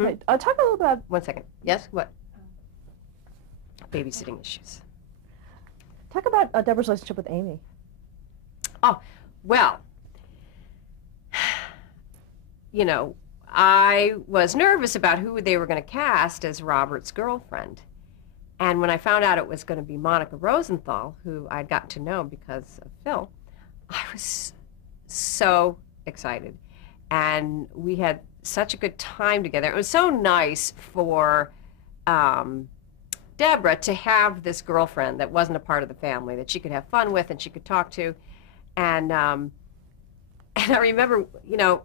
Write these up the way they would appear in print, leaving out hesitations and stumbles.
Right. Talk a little about... 1 second. Yes, what? Babysitting issues. Talk about Deborah's relationship with Amy. Oh, well, you know, I was nervous about who they were going to cast as Robert's girlfriend. And when I found out it was going to be Monica Rosenthal, who I'd gotten to know because of Phil, I was so excited. And we had such a good time together. It was so nice for Deborah to have this girlfriend that wasn't a part of the family, that she could have fun with and she could talk to. And I remember, you know,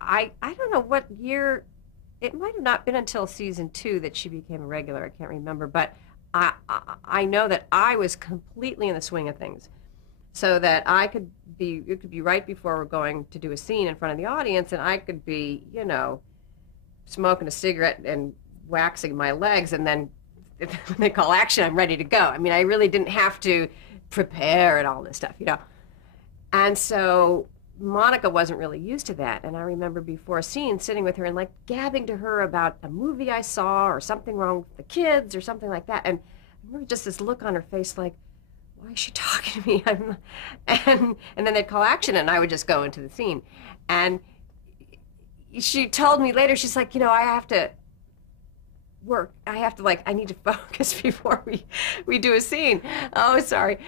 I don't know what year, it might have not been until season 2 that she became a regular, I can't remember, but I know that I was completely in the swing of things, so that it could be right before we're going to do a scene in front of the audience, and I could be, you know, smoking a cigarette and waxing my legs, and then when they call action, I'm ready to go. I mean, I really didn't have to prepare and all this stuff, you know. And so Monica wasn't really used to that, and I remember before a scene sitting with her and like gabbing to her about a movie I saw or something wrong with the kids or something like that, and I remember just this look on her face like, why is she talking to me? And then they'd call action and I would just go into the scene. And she told me later, she's like, you know, I have to work. I have to, like, I need to focus before we do a scene. Oh, sorry.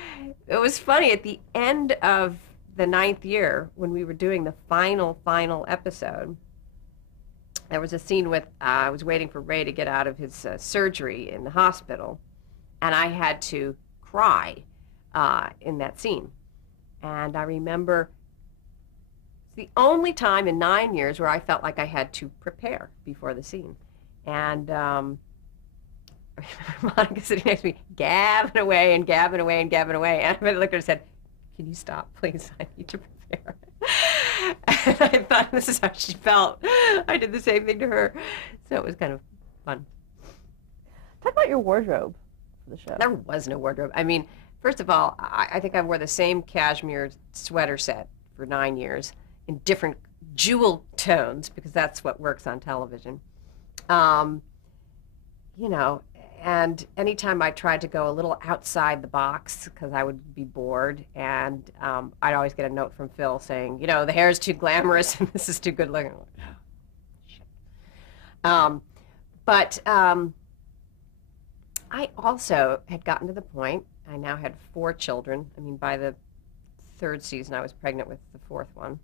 It was funny. At the end of the 9th year, when we were doing the final episode, there was a scene with, I was waiting for Ray to get out of his surgery in the hospital, and I had to cry in that scene. And I remember it's the only time in 9 years where I felt like I had to prepare before the scene. And I remember Monica sitting next to me, gabbing away and gabbing away and gabbing away. And I looked at her and said, can you stop, please? I need to prepare. And I thought this is how she felt. I did the same thing to her. So it was kind of fun. Talk about your wardrobe for the show. There was no wardrobe. I mean, first of all, I think I wore the same cashmere sweater set for 9 years in different jewel tones, because that's what works on television. You know, and anytime I tried to go a little outside the box, because I would be bored, and I'd always get a note from Phil saying, you know, the hair's too glamorous and this is too good looking. But I also had gotten to the point, I now had 4 children. I mean, by the 3rd season, I was pregnant with the 4th one.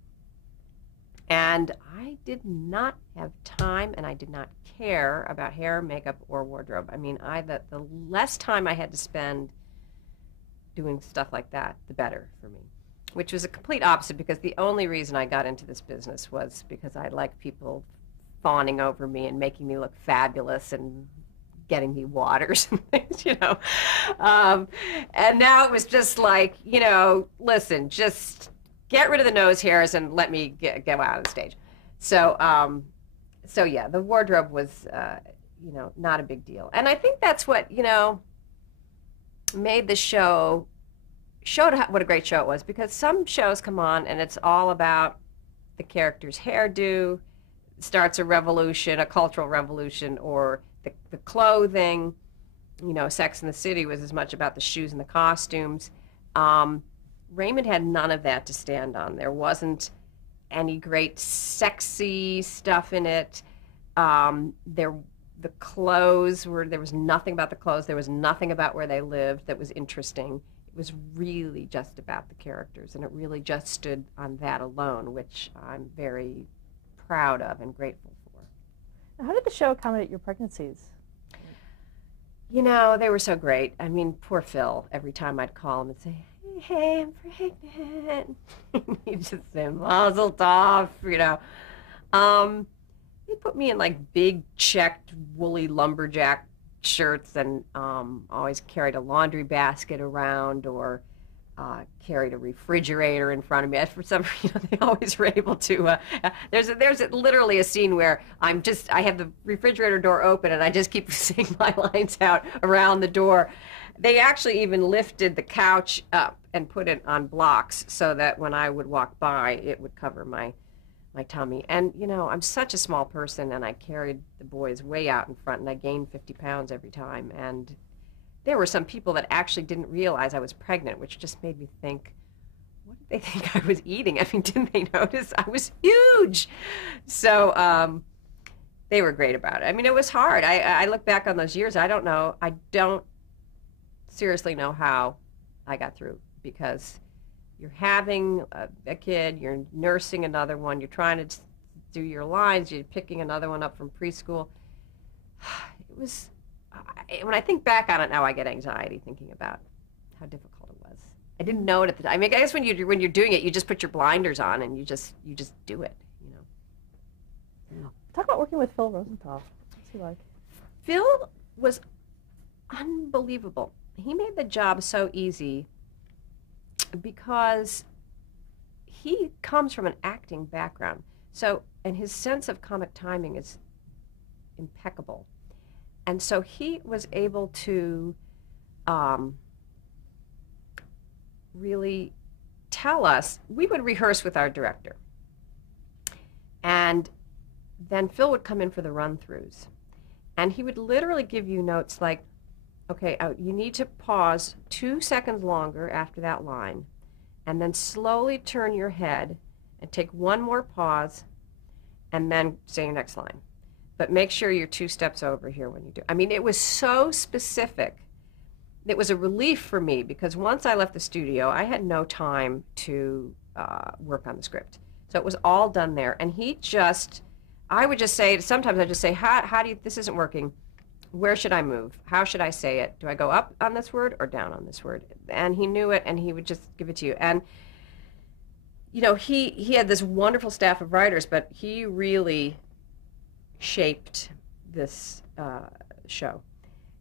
And I did not have time, and I did not care about hair, makeup, or wardrobe. I mean, the less time I had to spend doing stuff like that, the better for me, which was a complete opposite, because the only reason I got into this business was because I liked people fawning over me and making me look fabulous and getting me waters and things, you know. And now it was just like, you know, listen, just get rid of the nose hairs and let me go out on the stage. So, so yeah, the wardrobe was, you know, not a big deal. And I think that's what, you know, made the show, showed what a great show it was, because some shows come on and it's all about the character's hairdo, starts a revolution, a cultural revolution, or the clothing. You know, Sex and the City was as much about the shoes and the costumes. Raymond had none of that to stand on. There wasn't any great sexy stuff in it. The clothes were, there was nothing about the clothes. There was nothing about where they lived that was interesting. It was really just about the characters, and it really just stood on that alone, which I'm very proud of and grateful for. How did the show accommodate your pregnancies? You know, they were so great. I mean, poor Phil, every time I'd call him and say, hey, I'm pregnant. He'd just say, mazel tov, you know. They put me in like big checked woolly lumberjack shirts, and always carried a laundry basket around, or carried a refrigerator in front of me. For some reason, they always were able to. There's literally a scene where I have the refrigerator door open, and I just keep seeing my lines out around the door. They actually even lifted the couch up and put it on blocks so that when I would walk by, it would cover my my tummy. And, you know, I'm such a small person, and I carried the boys way out in front, and I gained 50 pounds every time. And there were some people that actually didn't realize I was pregnant, which just made me think, what did they think I was eating? I mean, didn't they notice I was huge? So they were great about it. I mean, it was hard. I look back on those years. I don't know. I don't seriously know how I got through, because you're having a kid, you're nursing another one, you're trying to do your lines, you're picking another one up from preschool. It was, when I think back on it now, I get anxiety thinking about how difficult it was. I didn't know it at the time. I mean, I guess when you're doing it, you just put your blinders on and you just do it, you know. Yeah. Talk about working with Phil Rosenthal. What's he like? Phil was unbelievable. He made the job so easy because he comes from an acting background. So, and his sense of comic timing is impeccable. And so he was able to really tell us. We would rehearse with our director. And then Phil would come in for the run-throughs. And he would literally give you notes like, okay, you need to pause 2 seconds longer after that line, and then slowly turn your head and take one more pause, and then say your next line. But make sure you're 2 steps over here when you do. I mean, it was so specific. It was a relief for me, because once I left the studio, I had no time to work on the script. So it was all done there. And I would just say, sometimes I'd just say, how do you, this isn't working. Where should I move? How should I say it? Do I go up on this word or down on this word? And he knew it, and he would just give it to you. And, you know, he had this wonderful staff of writers, but he really shaped this show,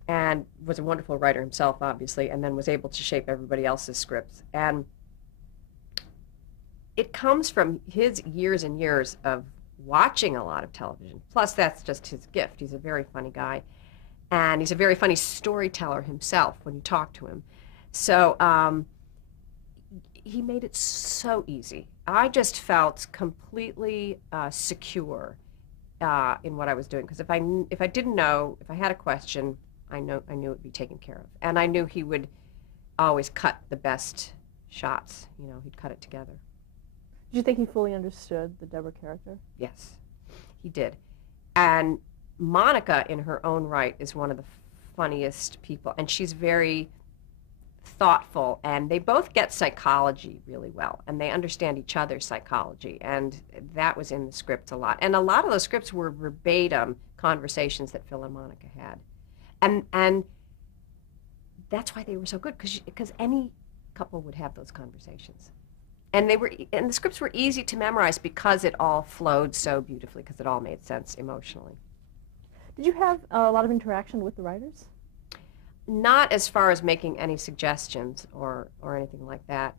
and was a wonderful writer himself, obviously, and then was able to shape everybody else's scripts. And it comes from his years and years of watching a lot of television. Plus, that's just his gift. He's a very funny guy. And he's a very funny storyteller himself when you talk to him. So he made it so easy. I just felt completely secure in what I was doing. Because if I didn't know, if I had a question, I knew it would be taken care of. And I knew he would always cut the best shots. You know, he'd cut it together. Did you think he fully understood the Deborah character? Yes, he did. And Monica, in her own right, is one of the funniest people, and she's very thoughtful, and they both get psychology really well, and they understand each other's psychology, and that was in the scripts a lot. And a lot of those scripts were verbatim conversations that Phil and Monica had. And that's why they were so good, because any couple would have those conversations. And the scripts were easy to memorize because it all flowed so beautifully, because it all made sense emotionally. Did you have a lot of interaction with the writers? Not as far as making any suggestions or anything like that.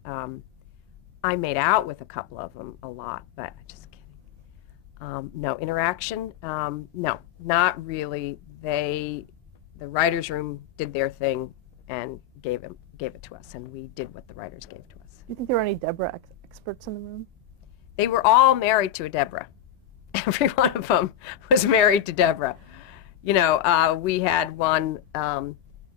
I made out with a couple of them a lot, but just kidding. No interaction. No, not really. The writers' room did their thing and gave it to us, and we did what the writers gave to us. Do you think there were any Deborah experts in the room? They were all married to a Deborah. Every one of them was married to Deborah. You know, we had one,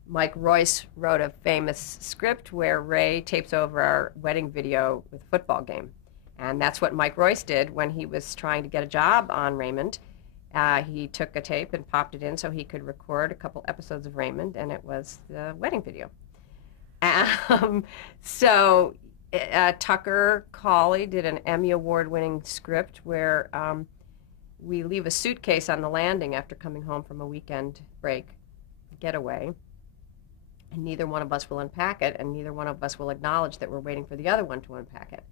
Mike Royce wrote a famous script where Ray tapes over our wedding video with a football game. And that's what Mike Royce did when he was trying to get a job on Raymond. He took a tape and popped it in so he could record a couple episodes of Raymond, and it was the wedding video. So Tucker Cawley did an Emmy Award-winning script where we leave a suitcase on the landing after coming home from a weekend break getaway, and neither one of us will unpack it, and neither one of us will acknowledge that we're waiting for the other one to unpack it.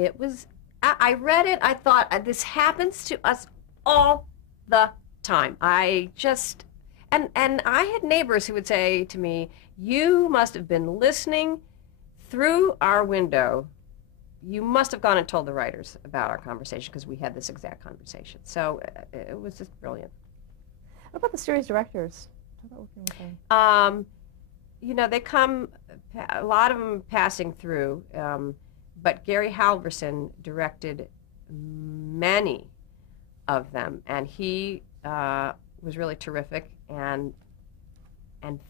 It was, I read it, I thought, this happens to us all the time. And I had neighbors who would say to me, you must have been listening through our window. You must have gone and told the writers about our conversation, because we had this exact conversation. So it was just brilliant. What about the series directors? Talk about working with them. You know, they come, a lot of them passing through, but Gary Halverson directed many of them, and he was really terrific and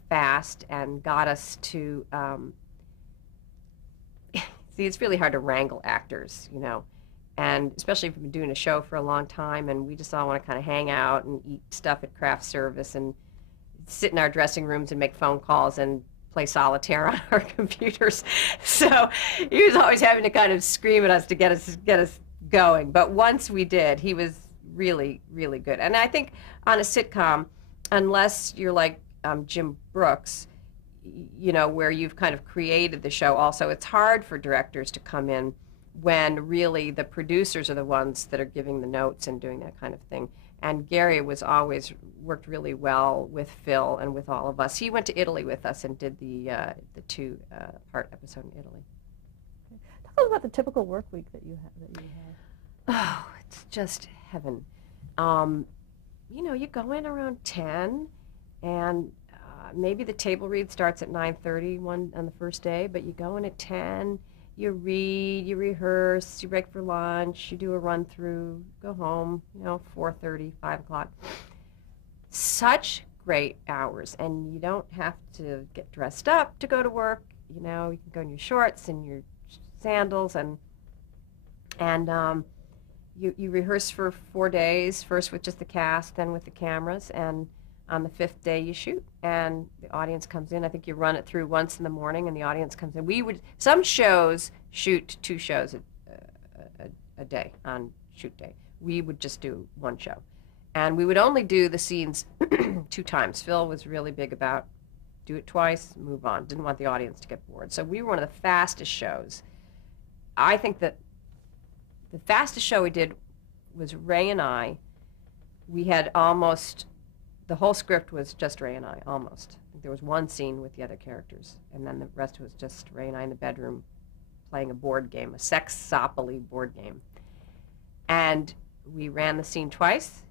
fast and got us to see, it's really hard to wrangle actors, you know, and especially if you've been doing a show for a long time, and we just all want to kind of hang out and eat stuff at craft service and sit in our dressing rooms and make phone calls and play solitaire on our computers. So he was always having to kind of scream at us to get us going. But once we did, he was really, really good. And I think on a sitcom, unless you're like Jim Brooks, you know, where you've kind of created the show also, it's hard for directors to come in when really the producers are the ones that are giving the notes and doing that kind of thing. And Gary was always worked really well with Phil and with all of us. He went to Italy with us and did the two-part episode in Italy. Talk a little about the typical work week that you have. Oh, it's just heaven. You know, you go in around 10, and maybe the table read starts at 9:30 on the first day, but you go in at 10. You read, you rehearse, you break for lunch, you do a run-through, go home, you know, 4:30, 5 o'clock. Such great hours, and you don't have to get dressed up to go to work. You know, you can go in your shorts and your sandals, and you rehearse for 4 days, first with just the cast, then with the cameras, and on the 5th day you shoot, and the audience comes in. I think you run it through once in the morning, and the audience comes in. Some shows shoot 2 shows a day on shoot day. We would just do 1 show, and we would only do the scenes 2 times. Phil was really big about do it twice, move on. Didn't want the audience to get bored. So we were one of the fastest shows. I think that the fastest show we did was Ray and I. We had almost the whole script was just Ray and I, almost. There was 1 scene with the other characters, and then the rest was just Ray and I in the bedroom playing a board game, a Sexopoly board game. And we ran the scene twice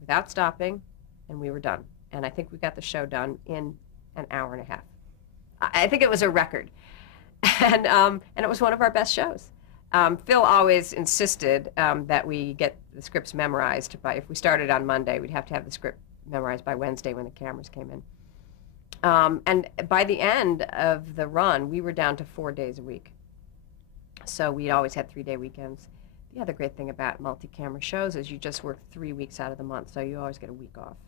without stopping, and we were done. And I think we got the show done in an hour and a half. I think it was a record. And it was one of our best shows. Phil always insisted that we get the scripts memorized. If we started on Monday, we'd have to have the script memorized by Wednesday when the cameras came in. And by the end of the run, we were down to 4 days a week. So we always had 3-day weekends. The other great thing about multi-camera shows is you just work 3 weeks out of the month, so you always get a week off.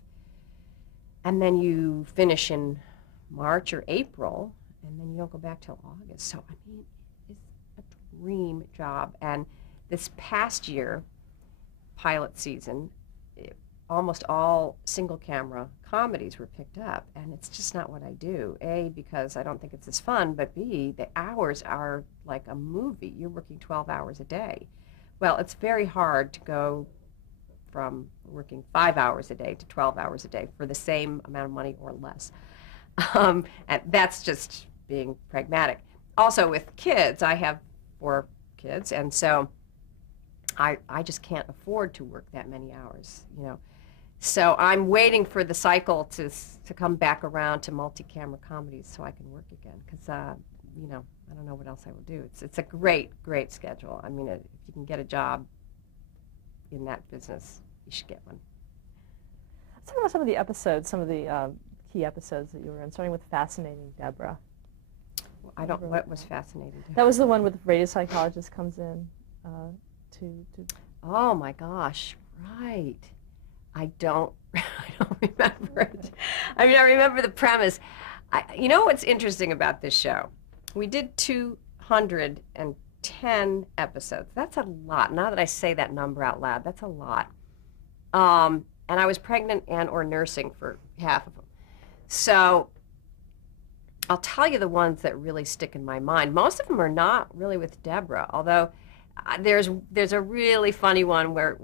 And then you finish in March or April, and then you don't go back till August. So, I mean, it's a dream job. And this past year, pilot season, almost all single-camera comedies were picked up, and it's just not what I do. A, because I don't think it's as fun, but B, the hours are like a movie. You're working 12 hours a day. Well, it's very hard to go from working 5 hours a day to 12 hours a day for the same amount of money or less. And that's just being pragmatic. Also, with kids, I have 4 kids, and so I just can't afford to work that many hours, you know. So I'm waiting for the cycle to come back around to multi-camera comedies so I can work again, because, you know, I don't know what else I will do. It's a great, great schedule. I mean, if you can get a job in that business, you should get one. Let's talk about some of the episodes, some of the key episodes that you were in, starting with Fascinating Deborah. Well, what was Fascinating? That was the one with the radio psychologist comes in to. Oh my gosh, right. I don't remember it. I mean, I remember the premise. You know what's interesting about this show? We did 210 episodes. That's a lot. Now that I say that number out loud, that's a lot. And I was pregnant or nursing for half of them. So I'll tell you the ones that really stick in my mind. Most of them are not really with Deborah, although there's a really funny one where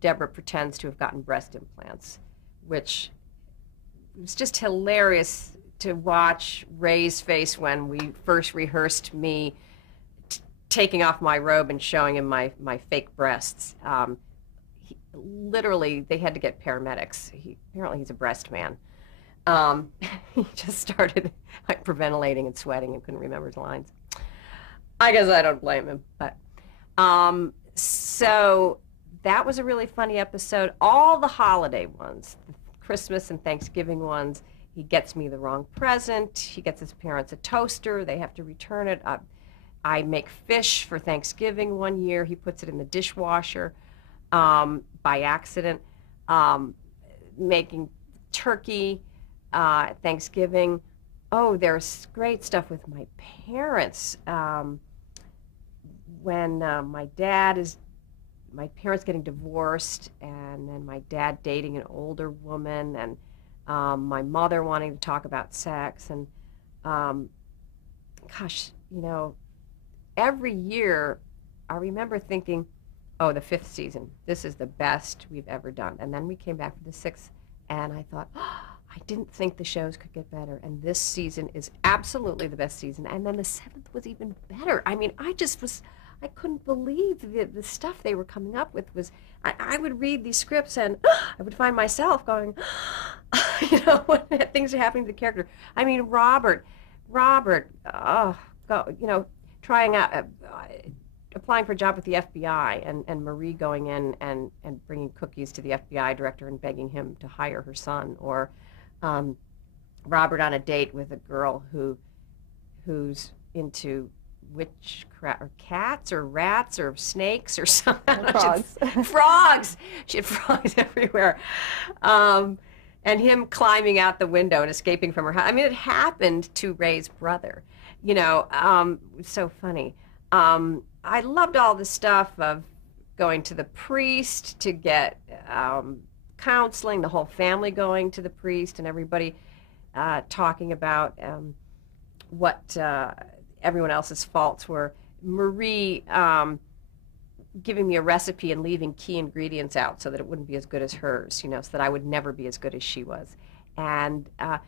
Deborah pretends to have gotten breast implants, which was just hilarious to watch Ray's face when we first rehearsed me taking off my robe and showing him my fake breasts. Literally, they had to get paramedics. Apparently he's a breast man. He just started hyperventilating and sweating and couldn't remember his lines. I guess I don't blame him, but So that was a really funny episode. All the holiday ones, the Christmas and Thanksgiving ones, he gets me the wrong present. He gets his parents a toaster. They have to return it. I make fish for Thanksgiving one year. He puts it in the dishwasher by accident. Making turkey at Thanksgiving. Oh, there's great stuff with my parents. When my parents getting divorced, and then my dad dating an older woman, and my mother wanting to talk about sex, and gosh, every year I remember thinking, oh, the 5th season, this is the best we've ever done. And then we came back for the 6th, and I thought, oh, I didn't think the shows could get better, and this season is absolutely the best season. And then the 7th was even better. I mean, I couldn't believe the stuff they were coming up with. I would read these scripts, and I would find myself going, when things are happening to the character. I mean, Robert, trying out, applying for a job with the FBI, and Marie going in and bringing cookies to the FBI director and begging him to hire her son, or Robert on a date with a girl who's into witchcraft, or cats, or rats, or snakes, or something. Frogs. Frogs. She had frogs everywhere. And him climbing out the window and escaping from her house. I mean, it happened to Ray's brother. It was so funny. I loved all the stuff of going to the priest to get counseling, the whole family going to the priest, and everybody talking about what everyone else's faults were. Marie giving me a recipe and leaving key ingredients out so that it wouldn't be as good as hers, so that I would never be as good as she was. And oh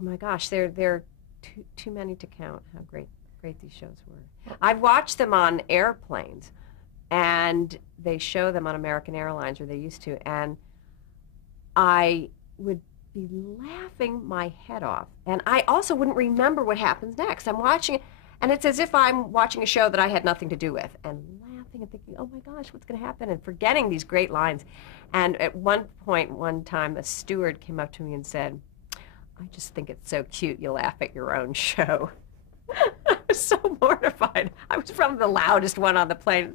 my gosh, they're too many to count how great these shows were. I've watched them on airplanes, and they show them on American Airlines, or they used to, and I would be laughing my head off. And I also wouldn't remember what happens next. I'm watching it, and it's as if I'm watching a show that I had nothing to do with, and laughing and thinking, oh my gosh, what's going to happen, and forgetting these great lines. And at one point, one time, a steward came up to me and said, I just think it's so cute you laugh at your own show. I was so mortified. I was probably the loudest one on the plane.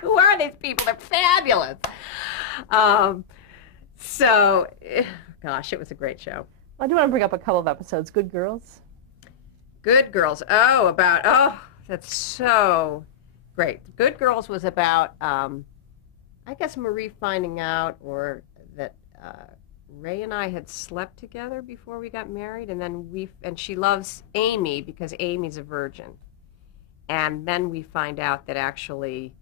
Who are these people? They're fabulous. Gosh, it was a great show. I do want to bring up a couple of episodes. Good Girls. Good Girls. Oh, that's so great. Good Girls was about, I guess, Marie finding out, or that Ray and I had slept together before we got married, and then she loves Amy because Amy's a virgin. And then we find out that actually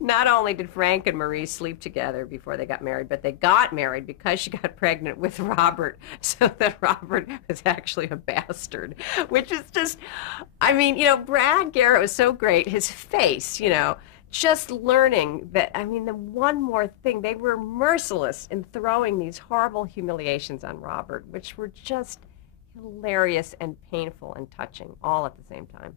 not only did Frank and Marie sleep together before they got married, but they got married because she got pregnant with Robert, so that Robert was actually a bastard, which is just, Brad Garrett was so great. His face, just learning that, the one more thing, they were merciless in throwing these horrible humiliations on Robert, which were just hilarious and painful and touching all at the same time.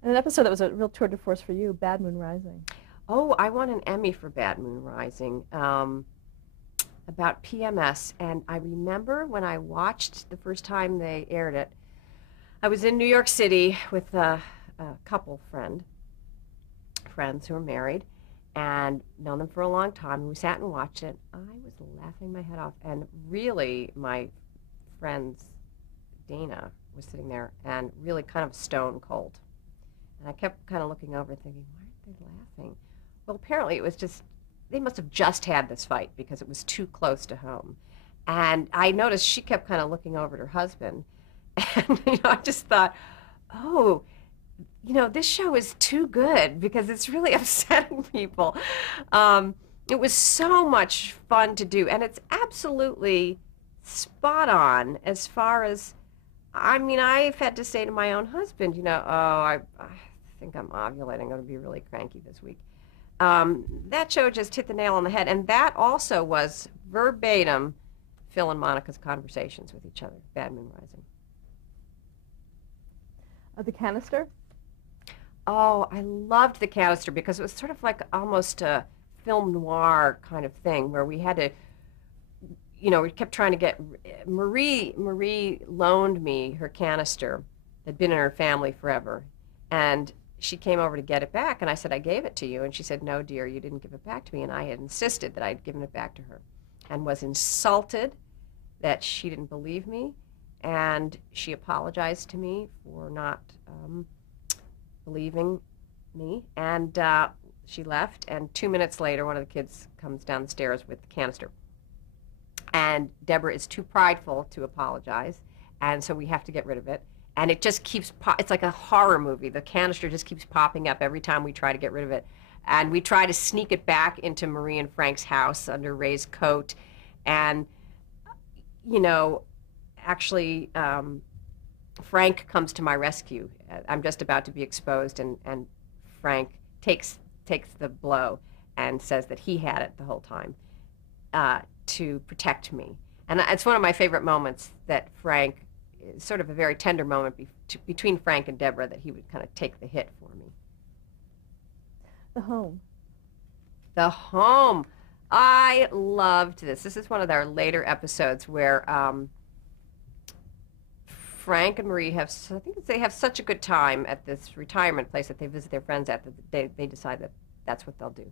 And an episode that was a real tour de force for you, Bad Moon Rising. Oh, I won an Emmy for Bad Moon Rising, about PMS. And I remember when I watched the first time they aired it, I was in New York City with a couple friends who were married and known them for a long time. We sat and watched it. I was laughing my head off. And really, my friend Dana was sitting there and really kind of stone cold. And I kept kind of looking over thinking, why aren't they laughing? Well, apparently it was just, they must have just had this fight because it was too close to home. And I noticed she kept kind of looking over at her husband. And, I just thought, oh, this show is too good because it's really upsetting people. It was so much fun to do, and it's absolutely spot on as far as, I've had to say to my own husband, I think I'm ovulating. I'm going to be really cranky this week. That show just hit the nail on the head, and that also was verbatim Phil and Monica's conversations with each other, Bad Moon Rising. The Canister? Oh, I loved the canister because it was sort of like almost a film noir kind of thing where we had to, we kept trying to get Marie loaned me her canister. Had been in her family forever. And she came over to get it back and I said, I gave it to you. And she said, no, dear, you didn't give it back to me. And I had insisted that I'd given it back to her and was insulted that she didn't believe me. And she apologized to me for not believing me. And she left. And 2 minutes later, one of the kids comes down the stairs with the canister. And Deborah is too prideful to apologize. And so we have to get rid of it. And it just keeps, it's like a horror movie. The canister just keeps popping up every time we try to get rid of it. And we try to sneak it back into Marie and Frank's house under Ray's coat. And, actually, Frank comes to my rescue. I'm just about to be exposed, and Frank takes the blow and says that he had it the whole time to protect me. And it's one of my favorite moments that Frank, sort of a very tender moment between Frank and Deborah, that he would kind of take the hit for me. The home. The home. I loved this. This is one of our later episodes where Frank and Marie I think they have such a good time at this retirement place that they visit their friends at that they decide that that's what they'll do.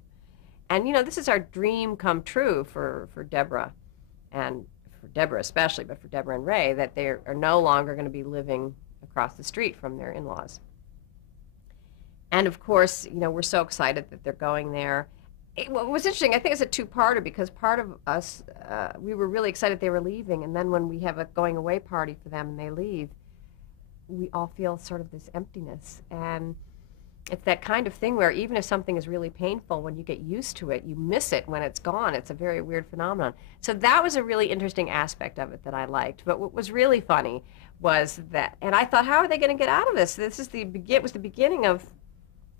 And, this is our dream come true for Deborah, and for Deborah especially, but for Deborah and Ray, that they are no longer going to be living across the street from their in-laws. And, of course, we're so excited that they're going there. What was interesting, I think it's a two-parter, because part of us, we were really excited they were leaving, and then when we have a going-away party for them and they leave, we all feel sort of this emptiness. And it's that kind of thing where even if something is really painful, when you get used to it, you miss it when it's gone. It's a very weird phenomenon. So that was a really interesting aspect of it that I liked. But what was really funny was that, and I thought, how are they going to get out of this? It was the beginning of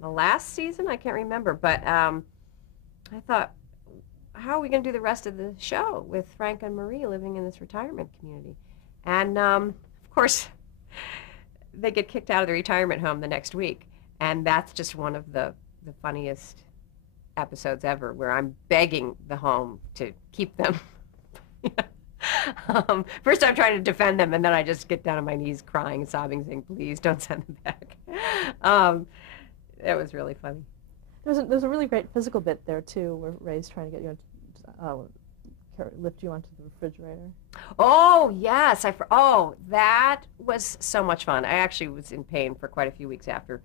the last season? I can't remember. But I thought, how are we going to do the rest of the show with Frank and Marie living in this retirement community? And, of course, they get kicked out of the retirement home the next week. And that's just one of the funniest episodes ever, where I'm begging the home to keep them. First I'm trying to defend them, and then I just get down on my knees crying and sobbing, saying, please don't send them back. It was really funny. There's a really great physical bit there, too, where Ray's trying to get you lift you onto the refrigerator. Oh, yes. That was so much fun. I actually was in pain for quite a few weeks after.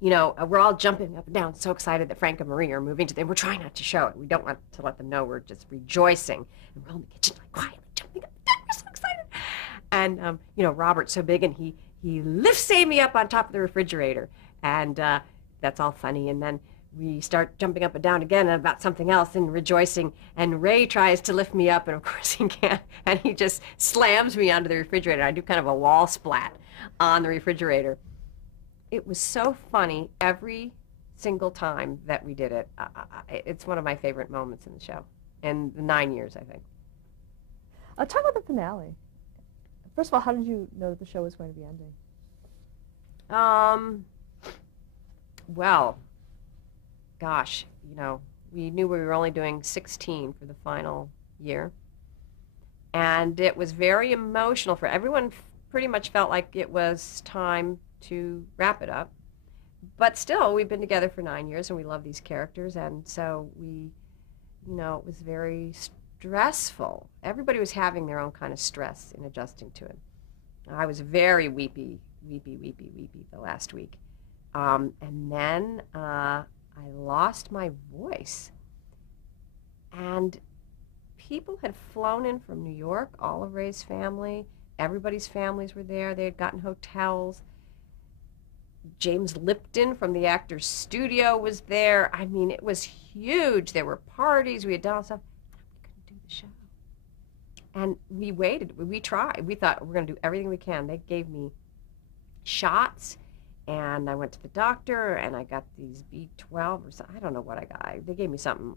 We're all jumping up and down, so excited that Frank and Marie are moving to them. We're trying not to show it. We don't want to let them know. We're just rejoicing. And we're all in the kitchen, like, quietly jumping up and down. We're so excited. And, Robert's so big, and he lifts Amy up on top of the refrigerator. And that's all funny. And then we start jumping up and down again about something else and rejoicing. And Ray tries to lift me up, and of course he can't. And he just slams me onto the refrigerator. I do kind of a wall splat on the refrigerator. It was so funny every single time that we did it. It's one of my favorite moments in the show. In the 9 years, I think. Talk about the finale. First of all, how did you know that the show was going to be ending? Well, gosh, we knew we were only doing 16 for the final year. And it was very emotional for everyone. Pretty much felt like it was time to wrap it up. But still, we've been together for 9 years, and we love these characters, and so it was very stressful. Everybody was having their own kind of stress in adjusting to it. I was very weepy the last week. And then I lost my voice. And people had flown in from New York, all of Ray's family. Everybody's families were there. They had gotten hotels. James Lipton from the Actors Studio was there. I mean, it was huge. There were parties. We had done all stuff. We couldn't do the show. And we waited. We tried. We thought we're going to do everything we can. They gave me shots, and I went to the doctor, and I got these B12 or something. I don't know what I got. They gave me something.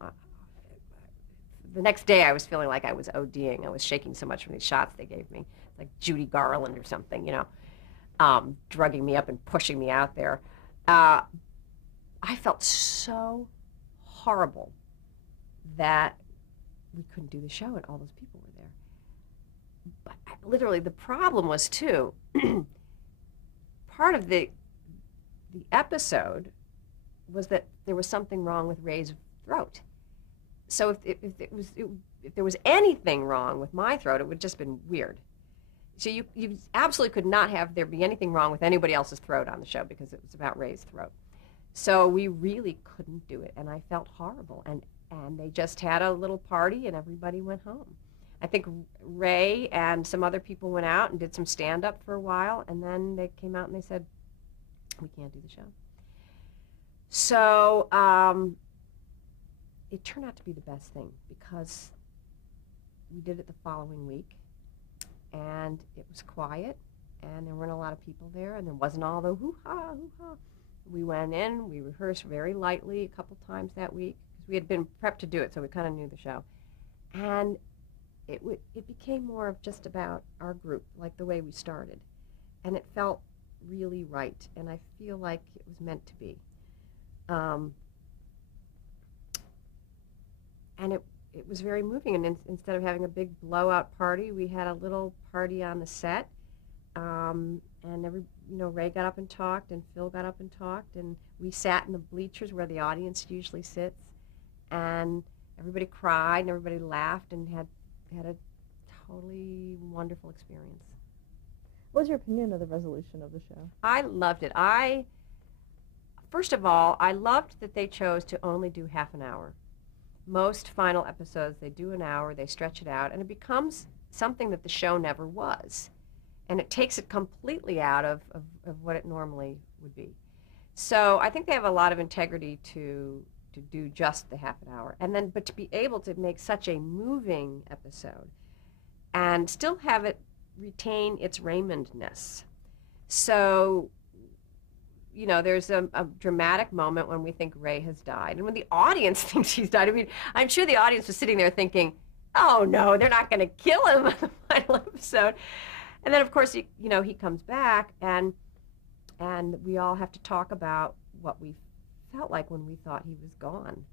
The next day, I was feeling like I was ODing. I was shaking so much from these shots they gave me, like Judy Garland or something, drugging me up and pushing me out there. I felt so horrible that we couldn't do the show and all those people were there. But literally the problem was too, part of the episode was that there was something wrong with Ray's throat. So if there was anything wrong with my throat, it would just been weird. So you absolutely could not have there be anything wrong with anybody else's throat on the show because it was about Ray's throat. So we really couldn't do it, and I felt horrible. And they just had a little party, and everybody went home. I think Ray and some other people went out and did some stand-up for a while, and then they came out and they said, we can't do the show. So it turned out to be the best thing because we did it the following week, and it was quiet, and there weren't a lot of people there, and there wasn't all the hoo-ha, hoo-ha. We went in, we rehearsed very lightly a couple times that week, because we had been prepped to do it, so we kind of knew the show. And it became more of just about our group, like the way we started. And it felt really right, and I feel like it was meant to be. And it was very moving, and instead of having a big blowout party, we had a little party on the set, and Ray got up and talked, and Phil got up and talked, and we sat in the bleachers where the audience usually sits, and everybody cried, and everybody laughed, and had a totally wonderful experience. What was your opinion of the resolution of the show? I loved it. First of all, I loved that they chose to only do half an hour. Most final episodes, they do an hour, they stretch it out, and it becomes something that the show never was. And it takes it completely out of what it normally would be. So I think they have a lot of integrity to do just the half an hour. And then, but to be able to make such a moving episode and still have it retain its Raymondness. So, there's a dramatic moment when we think Ray has died. And when the audience thinks he's died, I mean, I'm sure the audience was sitting there thinking, oh no, they're not going to kill him in the final episode. And then, of course, he comes back, and we all have to talk about what we felt like when we thought he was gone.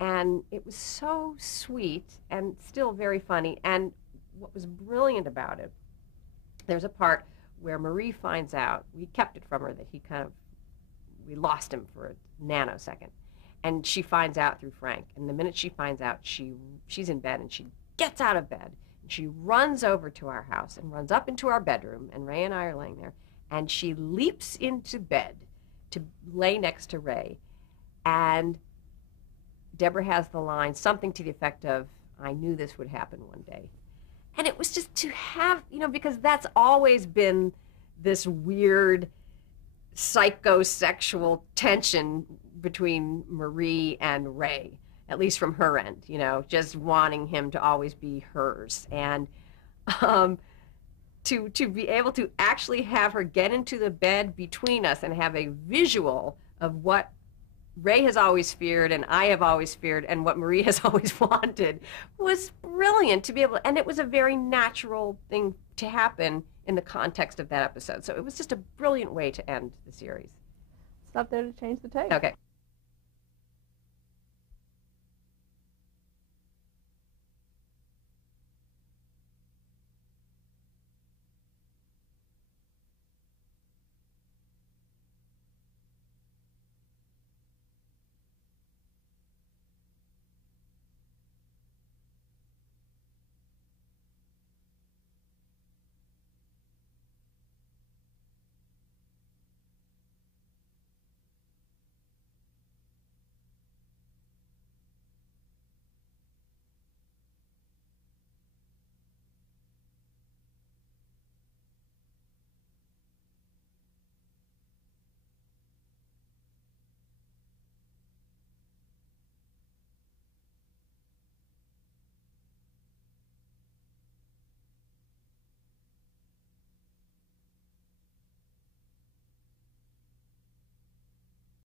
And it was so sweet and still very funny. And what was brilliant about it, there's a part where Marie finds out, we kept it from her, that we lost him for a nanosecond. And she finds out through Frank. And the minute she finds out, she's in bed, and she gets out of bed. She runs over to our house and runs up into our bedroom, and Ray and I are laying there, and she leaps into bed to lay next to Ray. And Deborah has the line, something to the effect of, I knew this would happen one day. And it was just to have, because that's always been this weird psychosexual tension between Marie and Ray. At least from her end, just wanting him to always be hers. And to be able to actually have her get into the bed between us and have a visual of what Ray has always feared and I have always feared and what Marie has always wanted was brilliant to be able, and it was a very natural thing to happen in the context of that episode. So it was just a brilliant way to end the series. Stop there to change the tape. Okay.